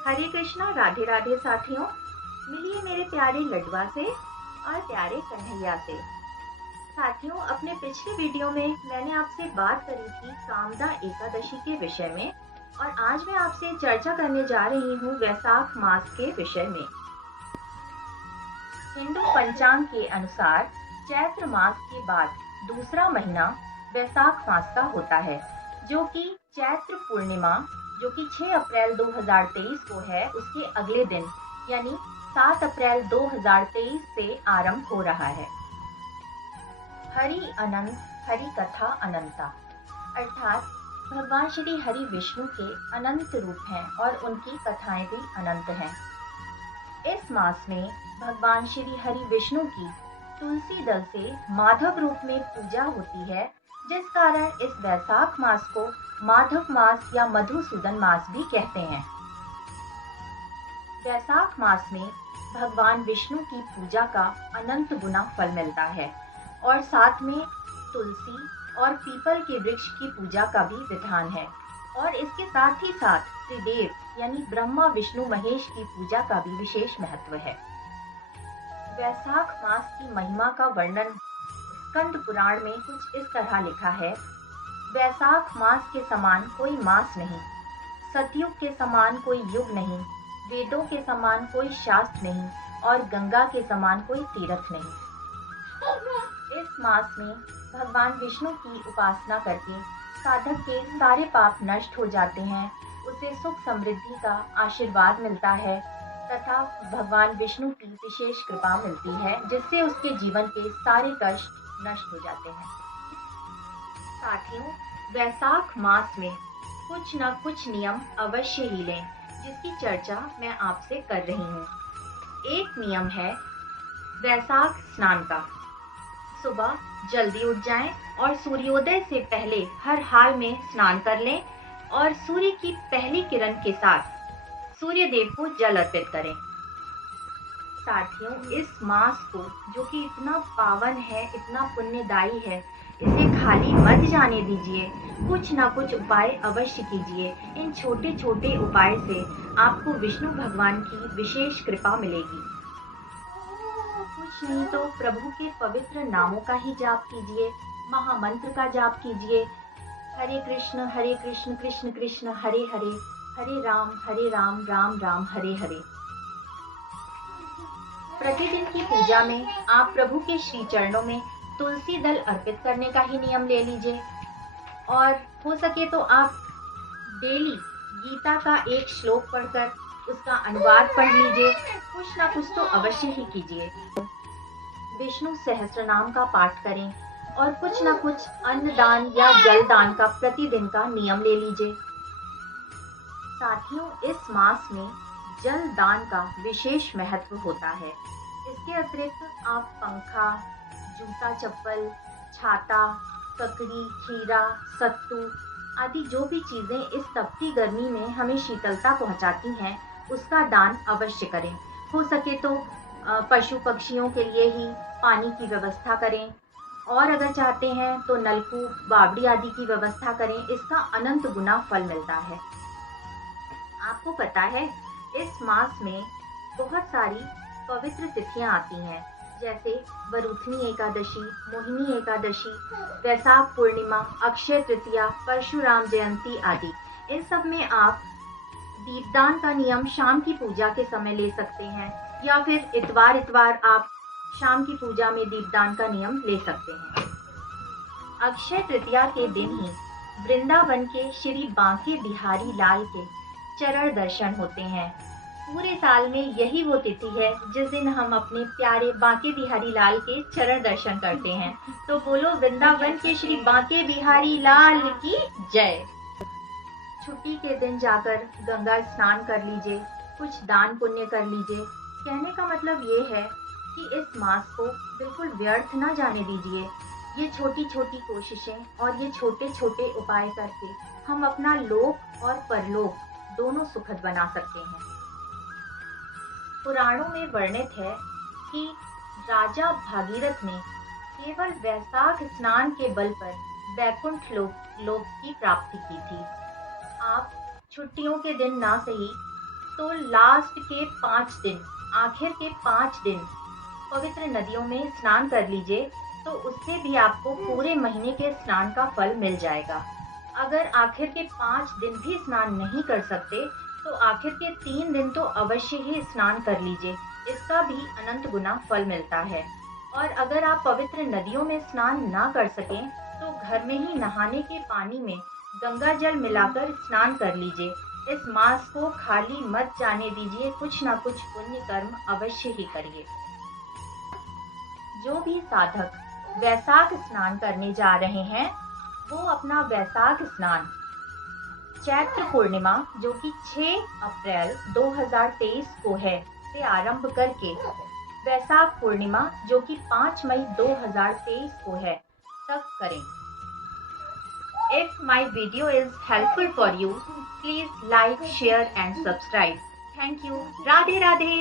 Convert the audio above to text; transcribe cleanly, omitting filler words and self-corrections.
हरे कृष्णा, राधे राधे साथियों। मिलिए मेरे प्यारे लडुआ से और प्यारे कन्हैया से। साथियों, अपने पिछले वीडियो में मैंने आपसे बात करी थी कामदा एकादशी के विषय में, और आज मैं आपसे चर्चा करने जा रही हूँ वैशाख मास के विषय में। हिंदू पंचांग के अनुसार चैत्र मास के बाद दूसरा महीना वैशाख मास का होता है, जो कि चैत्र पूर्णिमा, जो कि 6 अप्रैल 2023 को है, उसके अगले दिन यानी 7 अप्रैल 2023 से आरंभ हो रहा है। हरि अनंत, हरि कथा अनंता, अर्थात भगवान श्री हरि विष्णु के अनंत रूप हैं और उनकी कथाएं भी अनंत हैं। इस मास में भगवान श्री हरि विष्णु की तुलसी दल से माधव रूप में पूजा होती है, जिस कारण इस वैशाख मास को माधव मास या मधुसूदन मास भी कहते हैं। वैशाख मास में भगवान विष्णु की पूजा का अनंत गुना फल मिलता है और साथ में तुलसी और पीपल के वृक्ष की पूजा का भी विधान है, और इसके साथ ही साथ त्रिदेव यानी ब्रह्मा विष्णु महेश की पूजा का भी विशेष महत्व है। वैशाख मास की महिमा का वर्णन स्कंद पुराण में कुछ इस तरह लिखा है। वैशाख मास के समान कोई मास नहीं, सतयुग के समान कोई युग नहीं, वेदों के समान कोई शास्त्र नहीं और गंगा के समान कोई तीर्थ नहीं। इस मास में भगवान विष्णु की उपासना करके साधक के सारे पाप नष्ट हो जाते हैं, उसे सुख समृद्धि का आशीर्वाद मिलता है तथा भगवान विष्णु की विशेष कृपा मिलती है, जिससे उसके जीवन के सारे कष्ट नष्ट हो जाते हैं। साथियों, वैशाख मास में कुछ न कुछ नियम अवश्य ही लें, जिसकी चर्चा मैं आपसे कर रही हूँ। एक नियम है वैशाख स्नान का। सुबह जल्दी उठ जाएं और सूर्योदय से पहले हर हाल में स्नान कर लें और सूर्य की पहली किरण के साथ सूर्य देव को जल अर्पित करें। साथियों, इस मास को, जो कि इतना पावन है, इतना पुण्यदायी है, इसे खाली मत जाने दीजिए। कुछ ना कुछ उपाय अवश्य कीजिए। इन छोटे छोटे उपाय से आपको विष्णु भगवान की विशेष कृपा मिलेगी। कुछ नहीं तो प्रभु के पवित्र नामों का ही जाप कीजिए, महामंत्र का जाप कीजिए। हरे कृष्ण कृष्ण कृष्ण हरे हरे, हरे राम राम राम हरे हरे। प्रतिदिन की पूजा में आप प्रभु के श्री चरणों में तुलसी दल अर्पित करने का ही नियम ले लीजिए, और हो सके तो आप डेली गीता का एक श्लोक पढ़कर उसका अनुवाद पढ़ लीजिए। कुछ ना कुछ तो अवश्य ही कीजिए। विष्णु सहस्त्रनाम का पाठ करें और कुछ ना कुछ अन्नदान या जल दान का प्रतिदिन का नियम ले लीजिए। साथियों, इस मास में जल दान का विशेष महत्व होता है। इसके अतिरिक्त आप पंखा, जूता चप्पल, छाता, ककड़ी, खीरा, सत्तू आदि जो भी चीजें इस तपती गर्मी में हमें शीतलता पहुंचाती हैं, उसका दान अवश्य करें। हो सके तो पशु पक्षियों के लिए ही पानी की व्यवस्था करें, और अगर चाहते हैं तो नलकूप, बावड़ी आदि की व्यवस्था करें। इसका अनंत गुना फल मिलता है। आपको पता है, इस मास में बहुत सारी पवित्र तिथियां आती हैं, जैसे वरुथनी एकादशी, मोहिनी एकादशी, वैशाख पूर्णिमा, अक्षय तृतीया, परशुराम जयंती आदि। इन सब में आप दीपदान का नियम शाम की पूजा के समय ले सकते हैं, या फिर इतवार आप शाम की पूजा में दीपदान का नियम ले सकते हैं। अक्षय तृतीया के दिन ही वृंदावन के श्री बांके बिहारी लाल के चरण दर्शन होते हैं। पूरे साल में यही वो तिथि है जिस दिन हम अपने प्यारे बांके बिहारी लाल के चरण दर्शन करते हैं। तो बोलो वृंदावन के श्री बांके बिहारी लाल की जय। छुट्टी के दिन जाकर गंगा स्नान कर लीजिए, कुछ दान पुण्य कर लीजिए। कहने का मतलब ये है कि इस मास को बिल्कुल व्यर्थ ना जाने दीजिए। ये छोटी छोटी कोशिशें और ये छोटे छोटे उपाय करके हम अपना लोक और परलोक दोनों सुखद बना सकते हैं। पुराणों में वर्णित है कि राजा भागीरथ ने केवल वैशाख स्नान के बल पर वैकुंठ लोक की प्राप्ति की थी। आप छुट्टियों के दिन ना सही, तो लास्ट के 5 दिन, आखिर के 5 दिन पवित्र नदियों में स्नान कर लीजिए, तो उससे भी आपको पूरे महीने के स्नान का फल मिल जाएगा। अगर आखिर के 5 दिन भी स्नान नहीं कर सकते, तो आखिर के 3 दिन तो अवश्य ही स्नान कर लीजिए, इसका भी अनंत गुना फल मिलता है। और अगर आप पवित्र नदियों में स्नान ना कर सकें, तो घर में ही नहाने के पानी में गंगा जल मिलाकर स्नान कर लीजिए। इस मास को खाली मत जाने दीजिए, कुछ ना कुछ पुण्य कर्म अवश्य ही करिए। जो भी साधक वैशाख स्नान करने जा रहे हैं, वो अपना वैशाख स्नान चैत्र पूर्णिमा जो कि 6 अप्रैल 2023 को है से आरंभ करके वैशाख पूर्णिमा जो कि 5 मई 2023 को है तक करें। If my video is helpful for you, please like, share and subscribe. Thank you. Radhe Radhe.